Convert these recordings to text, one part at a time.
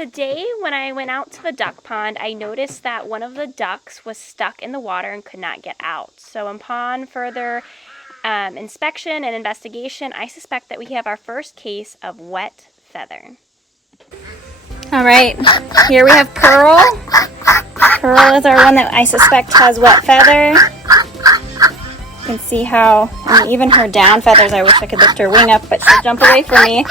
Today, when I went out to the duck pond, I noticed that one of the ducks was stuck in the water and could not get out. So upon further inspection and investigation, I suspect that we have our first case of wet feather. All right, here we have Pearl. Pearl is our one that I suspect has wet feather. You can see how, I mean, even her down feathers, I wish I could lift her wing up, but she'll jump away from me.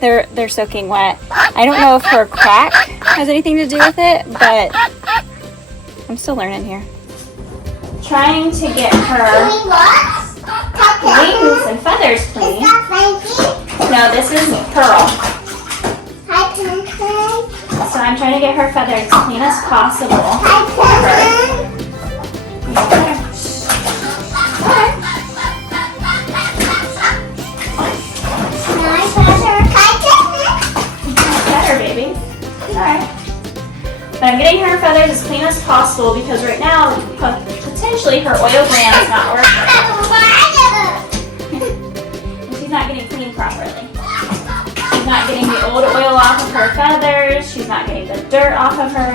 They're soaking wet. I don't know if her crack has anything to do with it, but I'm still learning here. Trying to get her wings and feathers clean. No, this is Pearl. So I'm trying to get her feathers as clean as possible. But I'm getting her feathers as clean as possible because right now, potentially her oil gland is not working. And she's not getting cleaned properly. She's not getting the old oil off of her feathers. She's not getting the dirt off of her.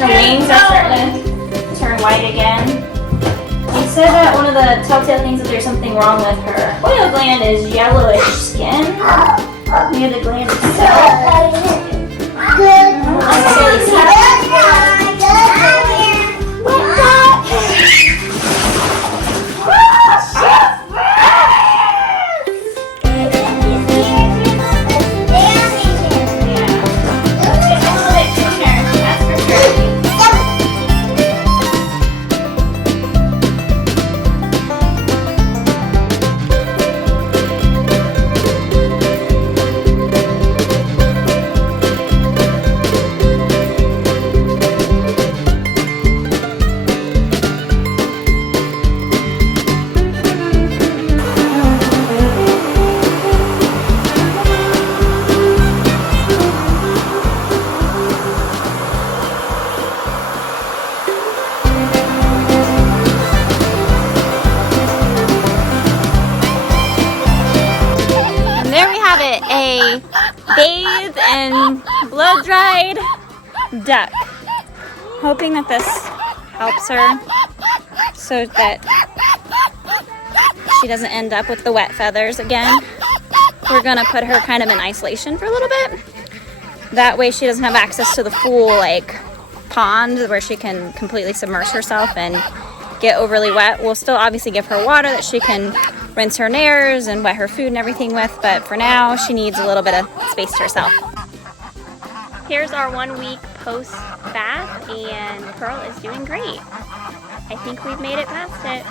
Her wings are starting to turn white again. They said that one of the telltale things that there's something wrong with her oil gland is yellowish skin near the gland itself. A bathed and blow-dried duck. Hoping that this helps her so that she doesn't end up with the wet feathers again. We're gonna put her kind of in isolation for a little bit. That way she doesn't have access to the full pond where she can completely submerge herself and get overly wet. We'll still obviously give her water that she can rinse her nares and wet her food and everything with, but for now she needs a little bit of space to herself. Here's our 1 week post bath, and Pearl is doing great. I think we've made it past it.